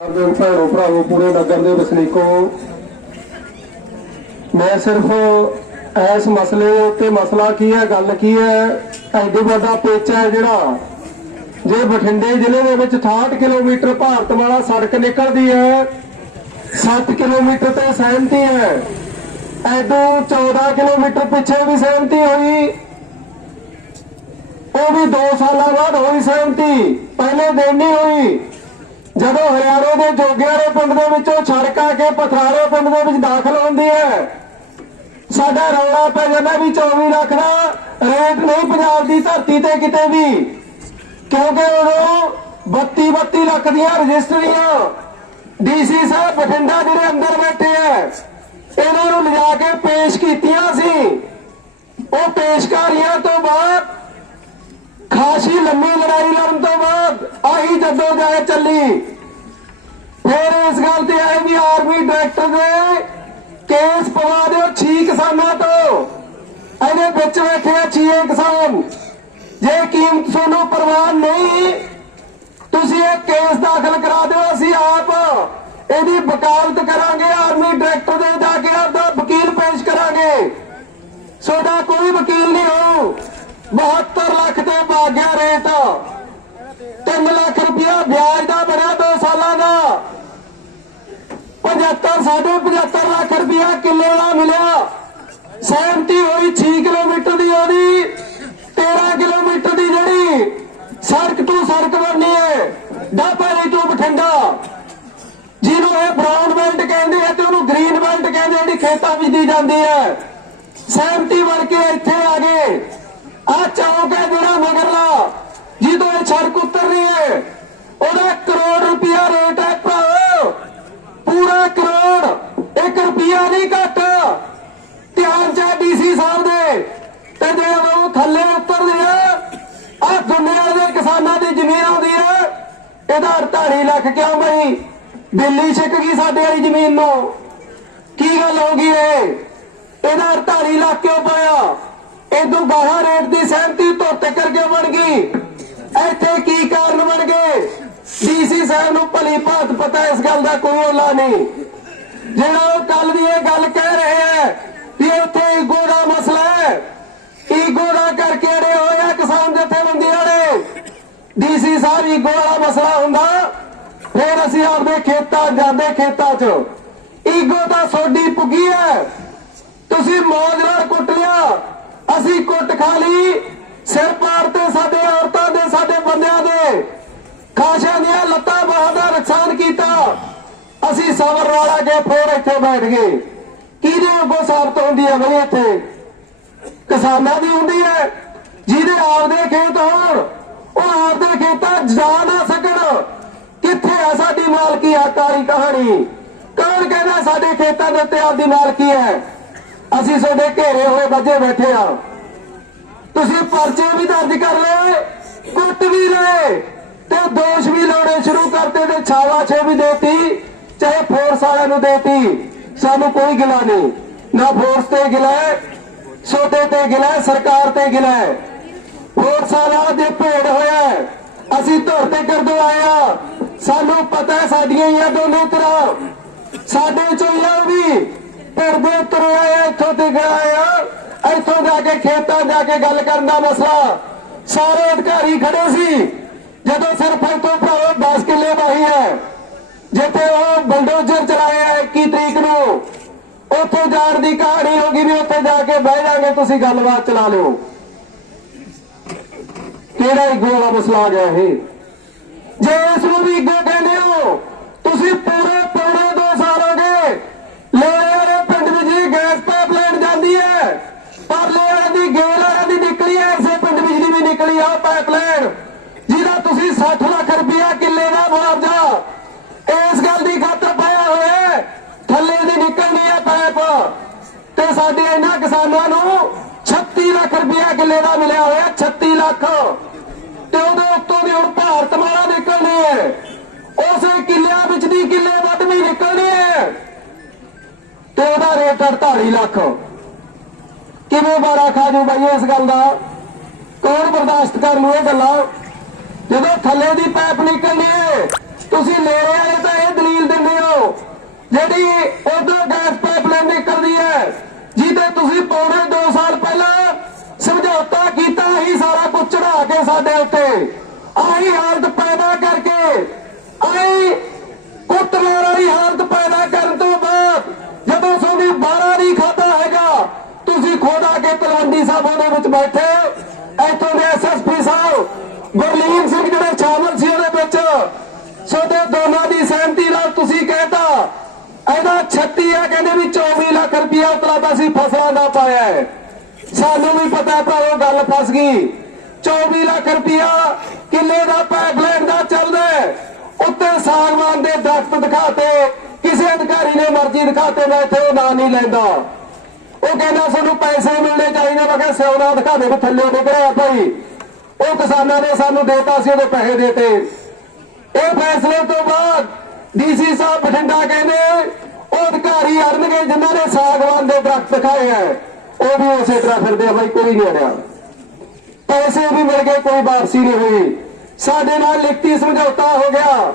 ਦੇ ਭੈਣੋ ਭਰਾਵੋ ਪੂਰੇ ਨਗਰ ਦੇ ਵਸਨੀਕੋ, ਮੈਂ ਸਿਰਫ ਇਸ ਮਸਲੇ ਉੱਤੇ ਮਸਲਾ ਕੀ ਹੈ, ਗੱਲ ਕੀ ਹੈ, ਐਡੀ ਵੱਡਾ ਪੇਚਾ ਹੈ ਜਿਹੜਾ, ਜੇ ਬਠਿੰਡੇ ਜ਼ਿਲ੍ਹੇ ਦੇ ਵਿੱਚ 68 ਕਿਲੋਮੀਟਰ ਭਾਰਤਮਾਲਾ ਸੜਕ ਨਿਕਲਦੀ ਹੈ 7 ਕਿਲੋਮੀਟਰ ਤੇ ਸਹਿਮਤੀ ਹੈ ਐਡੋ 14 ਕਿਲੋਮੀਟਰ ਪਿੱਛੇ ਵੀ ਸਹਿਮਤੀ ਹੋਈ, ਉਹ ਵੀ 2 ਸਾਲਾਂ ਬਾਅਦ ਹੋਈ ਸਹਿਮਤੀ, ਪਹਿਲੇ ਦਿਨ ਨਹੀਂ ਹੋਈ। ਜਦੋਂ ਹਰਿਆਣੇ ਦੇ ਜੋਗਿਆਰੇ ਪਿੰਡ ਦੇ ਵਿੱਚੋਂ ਸੜਕ ਆ ਕੇ ਪਥਰਾੜੇ ਪਿੰਡ ਦੇ ਵਿੱਚ ਦਾਖਲ ਹੁੰਦੀ ਹੈ, ਸਾਡਾ ਰੌਲਾ ਪੈ ਜਾਂਦਾ ਵੀ 24 ਲੱਖ ਦਾ ਰੇਟ ਨਹੀਂ ਪੰਜਾਬ ਦੀ ਧਰਤੀ ਤੇ ਕਿਤੇ ਵੀ। ਕਿਉਂਕਿ ਉਦੋਂ 32 32 ਲੱਖ ਦੀਆਂ ਰਜਿਸਟਰੀਆਂ ਡੀਸੀ ਸਾਹਿਬ ਬਠਿੰਡਾ ਜਿਹੜੇ ਅੰਦਰ ਬੈਠੇ ਐ ਇਹਨਾਂ ਨੂੰ ਲਿਜਾ ਕੇ ਪੇਸ਼ ਕੀਤੀਆਂ ਸੀ। ਉਹ ਪੇਸ਼ਕਾਰੀਆਂ ਤੋਂ ਬਾਅਦ ਖਾਸੀ ਲੰਮੀ ਲੜਾਈ ਲੜਨ ਤੋਂ ਆਹੀ ਜਦੋਂ ਜਾਇ ਚੱਲੀ। ਫਿਰ ਇਸ ਗੱਲ ਤੇ ਆਏ ਵੀ ਆਰਮੀ ਡਾਇਰੈਕਟਰ ਦੇ ਕੇਸ ਪਵਾ ਦਿਓ ਛੀ ਕਿਸਾਨਾਂ ਤੋਂ। ਇਹਦੇ ਵਿੱਚ ਬੈਠੇ ਆ ਛੇ ਕਿਸਾਨ। ਜੇ ਕੀਮਤ ਤੁਹਾਨੂੰ ਪ੍ਰਵਾਨ ਨਹੀਂ, ਤੁਸੀਂ ਇਹ ਕੇਸ ਦਾਖਲ ਕਰਾ ਦਿਓ, ਅਸੀਂ ਆਪ ਇਹਦੀ ਵਕਾਲਤ ਕਰਾਂਗੇ, ਆਰਮੀ ਡਾਇਰੈਕਟਰ ਦੇ ਜਾ ਕੇ ਆਪਦਾ ਵਕੀਲ ਪੇਸ਼ ਕਰਾਂਗੇ। ਸੋਡਾ ਕੋਈ ਵਕੀਲ ਨਹੀਂ ਹੋ 72 ਲੱਖ ਤੇ ਬਾਗਿਆ ਰੇਟ। 3 ਲੱਖ ਰੁਪਇਆ ਵਿਆਜ ਦਾ ਬਣਿਆ 2 ਸਾਲਾਂ ਦਾ। 75 ਸਾਢੇ 75 ਲੱਖ ਰੁਪਇਆ ਕਿੱਲੇ ਦਾ ਮਿਲਿਆ। ਸਹਿਮਤੀ ਹੋਈ 6 ਕਿਲੋਮੀਟਰ ਦੀ ਉਹਦੀ 13 ਕਿਲੋਮੀਟਰ ਦੀ ਜਿਹੜੀ। ਸੜਕ ਤੋਂ ਸੜਕ ਬਣਨੀ ਹੈ ਡਾਪਾਲੀ ਤੋਂ ਬਠਿੰਡਾ। ਜਿਹਨੂੰ ਇਹ ਬ੍ਰਾਊਨ ਬੈਲਟ ਕਹਿੰਦੇ ਆ ਤੇ ਉਹਨੂੰ ਗ੍ਰੀਨ ਬੈਲਟ ਕਹਿੰਦੇ ਜਿਹੜੀ ਖੇਤਾਂ ਵਿੱਚ ਦੀ ਜਾਂਦੀ ਹੈ। ਸਹਿਮਤੀ ਬਣ ਕੇ ਇੱਥੇ ਆ ਗਏ। ਆ ਚੌਂਕ ਹੈ ਜਿਹੜਾ ਮਗਰਲਾ। ਜਿਹਦੋਂ ਇਹ ਸੜਕ ਉਤਰਨੀ ਹੈ, ਉਹਦਾ ਕਰੋੜ ਰੁਪਇਆ ਰੇਟ ਹੈ ਭਰਾਓ ਪੂਰਾ ਕਰੋੜ, ਇੱਕ ਰੁਪਿਆ ਨਹੀਂ ਘੱਟ। ਧਿਆਨ ਚ ਡੀਸੀ ਸਾਹਿਬ ਦੇ ਤੇ ਜੇ ਉਹ ਥੱਲੇ ਉਤਰਦੇ ਆ ਆ ਦੁਨੀਆ ਦੇ ਕਿਸਾਨਾਂ ਦੀ ਜ਼ਮੀਨ ਆਉਂਦੀ ਹੈ। ਇਹਦਾ 48 ਲੱਖ ਕਿਉਂ ਬਈ ਦਿੱਲੀ ਛਿੱਕ ਗਈ ਸਾਡੇ ਵਾਲੀ ਜ਼ਮੀਨ ਨੂੰ। ਕੀ ਗੱਲ ਹੋ ਗਈ ਇਹ ਇਹਦਾ 48 ਲੱਖ ਕਿਉਂ ਪਾਇਆ? ਇਦੋਂ ਗਾਹਾਂ ਰੇਟ ਦੀ ਸਹਿਮਤੀ ਤੋਂ ਤੱਕਰ ਕਿਉਂ ਬਣ ਗਈ। ਇੱਥੇ ਕੀ ਕਾਰਨ ਬਣ ਗਏ? ਡੀਸੀ ਸਾਹਿਬ ਨੂੰ ਭਲੀ ਭਾਤ ਪਤਾ ਇਸ ਗੱਲ ਦਾ ਕੋਈ ਓਲਾ ਨਹੀਂ। ਜਿਹੜਾ ਉਹ ਕੱਲ ਦੀ ਇਹ ਗੱਲ ਕਹਿ ਰਹੇ ਹੈ ਵੀ ਇੱਥੇ ਈਗੋ ਦਾ ਮਸਲਾ ਹੈ। ਈਗੋ ਦਾ ਕਰਕੇ ਅੜੇ ਹੋਇਆ ਕਿਸਾਨ ਜਥੇਬੰਦੀਆਂ ਨੇ ਡੀਸੀ ਸਾਹਿਬ ਈਗੋ ਵਾਲਾ ਮਸਲਾ ਹੁੰਦਾ, ਫਿਰ ਅਸੀਂ ਆਪਦੇ ਖੇਤਾਂ ਜਾਂਦੇ ਖੇਤਾਂ 'ਚ। ਈਗੋ ਤਾਂ ਸੋਡੀ ਪੁੱਗੀ ਹੈ। ਤੁਸੀਂ ਮੌਜ ਨਾਲ ਕੁੱਟ ਲਿਆ। ਅਸੀਂ ਕੁੱਟ ਖਾ ਲਈ। ਸਿਰ ਪਾੜ ਤੇ ਸਾਡੇ ਔਰਤਾਂ ਦੇ ਸਾਡੇ ਬੰਦਿਆਂ ਦੇ ਖਾਸ਼ਿਆਂ ਦੀਆਂ ਲੱਤਾਂ ਬਾਹਾਂ ਦਾ ਨੁਕਸਾਨ ਕੀਤਾ ਅਸੀਂ ਸਬਰ ਵਾਲਾ ਕੇ ਫੇਰ ਇੱਥੇ ਬੈਠ ਗਏ। ਕਿਹਦੇ ਅੱਗੋਂ ਸਾਬਤ ਹੁੰਦੀ ਹੈ ਬਈ ਇੱਥੇ? ਕਿਸਾਨਾਂ ਦੀ ਹੁੰਦੀ ਹੈ ਜਿਹਦੇ ਆਪਦੇ ਖੇਤ ਹੋਣ, ਉਹ ਆਪਦੇ ਖੇਤਾਂ ਜਾ ਨਾ ਸਕਣ। ਕਿੱਥੇ ਆ ਸਾਡੀ ਮਾਲਕੀ ਆਕਾਰੀ ਕਹਾਣੀ? ਕੌਣ ਕਹਿੰਦਾ ਸਾਡੇ ਖੇਤਾਂ ਦੇ ਉੱਤੇ ਆਪਦੀ ਮਾਲਕੀ ਹੈ? ਅਸੀਂ ਤੁਹਾਡੇ ਘੇਰੇ ਹੋਏ ਵੱਜੇ ਬੈਠੇ ਆ। ਤੁਸੀਂ ਪਰਚੇ ਵੀ ਦਰਜ ਕਰ ਲਏ ਕੁੱਟ ਵੀ ਲਏ ਤੇ ਦੋਸ਼ ਵੀ ਲਾਉਣੇ ਸ਼ੁਰੂ ਕਰਤੇ ਤੇ ਛਾਵਾਛੇ ਵੀ ਦੇਤੀ। ਚਾਹੇ ਫੋਰਸ ਵਾਲਿਆਂ ਨੂੰ ਦੇਤੀ ਸਾਨੂੰ ਕੋਈ ਗਿਲਾ ਨਹੀਂ। ਨਾ ਫੋਰਸ ਤੇ ਗਿਲਾ ਹੈ ਛੋਟੇ ਤੇ ਗਿਲਾ ਹੈ, ਸਰਕਾਰ ਤੇ ਗਿਲਾ ਹੈ। ਫੋਰਸ ਵਾਲਾ ਦੇ ਭੇੜ ਹੋਇਆ ਅਸੀਂ ਧੁਰ ਤੇ ਕਰਦੋ ਆਇਆ ਸਾਨੂੰ ਪਤਾ ਹੈ ਸਾਡੀਆਂ ਹੀ ਆ ਦੋਨੇ ਤਰ੍ਹਾਂ। ਸਾਡੇ ਚੋਂ ਹੀ ਆ ਵੀ। ਪਰਦੇ ਤੁਰਿਆ ਆ ਇੱਥੋਂ ਤੇ ਗਿਆ ਆ ਇੱਥੋਂ ਜਾ ਕੇ ਖੇਤਾਂ ਜਾ ਕੇ ਗੱਲ ਕਰਨ ਦਾ ਮਸਲਾ। ਸਾਰੇ ਅਧਿਕਾਰੀ ਖੜੇ ਸੀ। ਜਦੋਂ ਸਰਪੰਚ ਤੋਂ ਭਰਾਵੋ 10 ਕਿੱਲੇ ਵਾਹੀ ਹੈ ਜਿੱਥੇ ਉਹ ਬਲਡੋਜ਼ਰ ਚਲਾਇਆ 21 ਤਰੀਕ ਨੂੰ, ਉੱਥੇ ਜਾਣ ਦੀ ਕਹਾਣੀ ਹੋ ਗਈ ਵੀ ਉੱਥੇ ਜਾ ਕੇ ਬਹਿ ਜਾਗੇ, ਤੁਸੀਂ ਗੱਲਬਾਤ ਚਲਾ ਲਿਓ। ਕਿਹੜਾ ਇਗੋ ਵਾਲਾ ਮਸਲਾ ਆ ਗਿਆ ਇਹ? ਜੇ ਇਸ ਨੂੰ ਵੀ ਇਗੋ ਕਹਿੰਦੇ ਹੋ, ਤੁਸੀਂ ਪੂਰੇ ਪੌਣੇ ਦੋ ਸਾਲ ਹੋ ਗਏ ਲੋਹਾਰੇ ਪਿੰਡ ਵਿੱਚ ਜੀ ਗੈਸ ਪਾਈਪਲਾਈਨ ਜਾਂਦੀ ਹੈ ਪਰ ਲੋਹਾਰੇ ਦੀ ਗੇਲ ਵਾਲਿਆਂ ਦੀ ਨਿਕਲੀ ਹੈ ਇਸੇ ਪਿੰਡ ਵਿੱਚ ਦੀ ਵੀ ਨਿਕਲੀ ਆ ਪਾਈਪਲਾਈਨ ਜਿਹਦਾ ਤੁਸੀਂ 60 ਲੱਖ ਰੁਪਇਆ ਕਿੱਲੇ ਦਾ ਮੁਆਵਜ਼ਾ ਦੀ ਖਾਤਰ ਪਾਇਆ ਹੋਇਆ ਥੱਲੇ ਦੀ ਨਿਕਲਣੀ ਹੈ ਪਾਈਪ। ਤੇ ਸਾਡੇ ਇਹਨਾਂ ਕਿਸਾਨਾਂ ਨੂੰ 36 ਲੱਖ ਰੁਪਇਆ ਕਿੱਲੇ ਦਾ ਮਿਲਿਆ ਹੋਇਆ 36 ਲੱਖ। ਤੇ ਉਹਦੇ ਉੱਤੋਂ ਦੀ ਹੁਣ ਭਾਰਤ ਮਾਲਾ ਨਿਕਲਣੀ ਹੈ। ਉਸੇ ਕਿੱਲਿਆਂ ਵਿੱਚ ਦੀ ਕਿੱਲੇ ਵੱਧ ਵੀ ਨਿਕਲਣੀ ਹੈ। ਤੇ ਉਹਦਾ ਰੇਟ 48 ਲੱਖ। ਕਿਵੇਂ ਬਾਰਾ ਖਾਜੂ ਬਾਈ ਇਸ ਗੱਲ ਦਾ? ਕੌਣ ਬਰਦਾਸ਼ਤ ਕਰ ਲੂ ਇਹ ਗੱਲਾਂ? ਜਦੋਂ ਥੱਲੇ ਦੀ ਪਾਈਪ ਨਿਕਲਣੀ ਹੈ, ਤੁਸੀਂ ਲੇਰੇ ਵਾਲੇ ਤਾਂ ਇਹ ਜਿਹੜੀ ਉਧਰ ਗੈਸ ਪਾਈਪਲਾਈਨ ਨਿਕਲਦੀ ਹੈ, ਜਿਹਦੇ ਤੁਸੀਂ ਪੌਣੇ 2 ਸਾਲ ਪਹਿਲਾਂ ਸਮਝੌਤਾ ਕੀਤਾ ਹੀ ਸਾਰਾ ਕੁਝ ਚੜਾ ਕੇ ਸਾਡੇ ਉੱਤੇ। ਆਹੀ ਹਾਲਤ ਪੈਦਾ ਕਰਕੇ, ਆਹੀ ਕੁੱਟਮਾਰ ਵਾਲੀ ਹਾਲਤ ਪੈਦਾ ਕਰਨ ਤੋਂ ਬਾਅਦ ਜਦੋਂ ਸੋਨੀ 12 ਨਹੀਂ ਖਾਦਾ ਹੈਗਾ, ਤੁਸੀਂ ਖੁਦ ਆ ਕੇ ਤਲਵੰਡੀ ਸਾਹਿਬੋਂ ਦੇ ਵਿੱਚ ਬੈਠੇ ਇੱਥੋਂ ਦੇ ਐਸਐਸਪੀ ਸਾਹਿਬ, ਗੁਰਲੀਨ ਸਿੰਘ ਜਿਹੜਾ ਸ਼ਾਮਲ ਸੀ ਉਹਦੇ ਵਿੱਚ ਸੋ ਤੇ ਦੋਨਾਂ ਦੀ ਸਹਿਮਤੀ ਨਾਲ ਤੁਸੀਂ ਕਹਿਤਾ ਇਹਦਾ 36 ਆ, ਕਹਿੰਦੇ ਵੀ 24 ਲੱਖ ਰੁਪਇਆ ਉਤਲਾ ਤਾਂ ਫਸਲਾਂ ਦਾ ਪਾਇਆ ਹੈ। ਸਾਨੂੰ ਵੀ ਪਤਾ ਭਰਾਵੋ ਗੱਲ ਫਸ ਗਈ। 24 ਲੱਖ ਰੁਪਇਆ ਕਿੱਲੇ ਦਾ ਪਾਈਪਲਾਈਨ ਦਾ ਚੱਲਦਾ ਉੱਤੇ ਸਾਗਵਾਨ ਦੇ ਦਰਖਤ ਦਿਖਾਤੇ, ਕਿਸੇ ਅਧਿਕਾਰੀ ਨੇ ਮਰਜ਼ੀ ਦਿਖਾਤੇ, ਮੈਂ ਇੱਥੇ ਉਹ ਨਾਂ ਨਹੀਂ ਲੈਂਦਾ। ਉਹ ਕਹਿੰਦਾ, ਸਾਨੂੰ ਪੈਸੇ ਮਿਲਣੇ ਚਾਹੀਦੇ। ਮੈਂ ਕਿਹਾ ਸਿਉਣਾ ਦਿਖਾ ਦੇ ਵੀ ਥੱਲੇ ਡਿੱਗ ਰਿਹਾ ਭਾਈ। ਉਹ ਕਿਸਾਨਾਂ ਨੇ ਸਾਨੂੰ ਦੇਤਾ ਸੀ, ਉਹਦੇ ਪੈਸੇ ਦੇਤੇ। ਇਹ ਫੈਸਲੇ ਤੋਂ ਬਾਅਦ ਡੀਸੀ ਸਾਹਿਬ ਬਠਿੰਡਾ ਕਹਿੰਦੇ, ਉਹ ਅਧਿਕਾਰੀ ਅੜਨਗੇ ਜਿਨ੍ਹਾਂ ਨੇ ਸਾਗਵਾਨ ਦੇ ਦਰਖਤ ਦਿਖਾਏ ਹੈ। ਉਹ ਵੀ ਉਸੇ ਤਰ੍ਹਾਂ ਫਿਰਦੇ ਆ ਭਾਈ ਕੋਈ ਨਹੀਂ ਅੜਿਆ ਪੈਸੇ ਵੀ ਮਿਲ ਗਏ, ਕੋਈ ਵਾਪਸੀ ਨਹੀਂ ਹੋਈ। ਸਾਡੇ ਨਾਲ ਲਿਖਤੀ ਸਮਝੌਤਾ ਹੋ ਗਿਆ।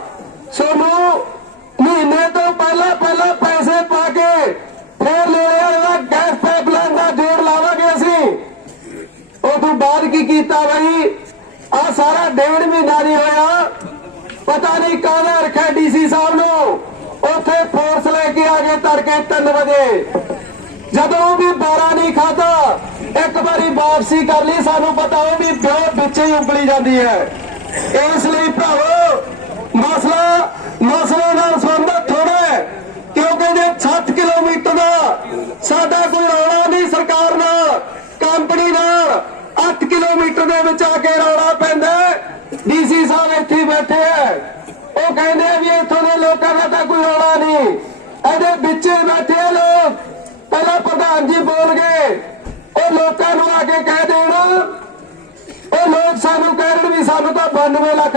ਸੋਨੂੰ, ਮਹੀਨੇ ਤੋਂ ਪਹਿਲਾਂ ਪਹਿਲਾਂ ਪੈਸੇ ਪਾ ਕੇ ਫੇਰ ਲੈ ਲਿਆ, ਇਹਦਾ ਗੈਸ ਪਾਈਪਲਾਈਨ ਦਾ ਜੋੜ ਲਾਵਾਂਗੇ ਅਸੀਂ। ਉਹ ਤੋਂ ਬਾਅਦ ਕੀ ਕੀਤਾ ਬਈ? ਆ ਸਾਰਾ ਡੇਢ ਮਹੀਨਾ ਨਹੀਂ ਹੋਇਆ। ਪਤਾ ਨਹੀਂ ਕਾਹਦਾ ਰੱਖਿਆ ਡੀਸੀ ਸਾਹਿਬ ਨੂੰ। ਉੱਥੇ ਫੋਰਸ ਲੈ ਕੇ ਆ ਗਏ ਤੜਕੇ 3 ਵਜੇ। ਜਦੋਂ ਵੀ 12 ਨਹੀਂ ਖਾਦਾ ਇੱਕ ਵਾਰੀ ਵਾਪਸੀ ਕਰ ਲਈ, ਸਾਨੂੰ ਪਤਾ ਉਹ ਵੀ ਬਿਓ ਵਿੱਚ ਹੀ ਉਂਗਲੀ ਜਾਂਦੀ ਹੈ। ਇਸ ਲਈ ਭਰਾਵੋ, ਮਸਲਾ ਮਸਲੇ ਨਾਲ ਸੰਬੰਧਤ ਥੋੜਾ ਹੈ ਕਿਉਂਕਿ ਜੇ 60 ਕਿਲੋਮੀਟਰ ਦਾ ਸਾਡਾ ਕੋਈ ਰੌਲਾ ਨਹੀਂ ਸਰਕਾਰ ਨਾਲ ਕੰਪਨੀ ਨਾਲ 8 ਕਿਲੋਮੀਟਰ ਦੇ ਵਿੱਚ ਆ ਕੇ ਰੌਲਾ ਪੈਂਦਾ ਡੀਸੀ ਸਾਹਿਬ ਇੱਥੇ ਹੀ ਬੈਠੇ ਹੈ ਉਹ ਕਹਿੰਦੇ ਆ ਵੀ ਇੱਥੋਂ ਦੇ ਲੋਕਾਂ ਦਾ ਤਾਂ ਕੋਈ ਰੌਲਾ ਨਹੀਂ। ਇਹਦੇ ਵਿੱਚ ਬੈਠੇ ਆ ਲੋਕ। ਪਹਿਲਾਂ ਪ੍ਰਧਾਨ ਜੀ ਬੋਲ ਗਏ, ਉਹ ਲੋਕਾਂ ਨੂੰ ਆ ਕੇ ਕਹਿ ਦੇਣ। ਉਹ ਲੋਕ ਸਾਨੂੰ ਕਹਿਣ ਵੀ ਸਾਨੂੰ ਤਾਂ 92 ਲੱਖ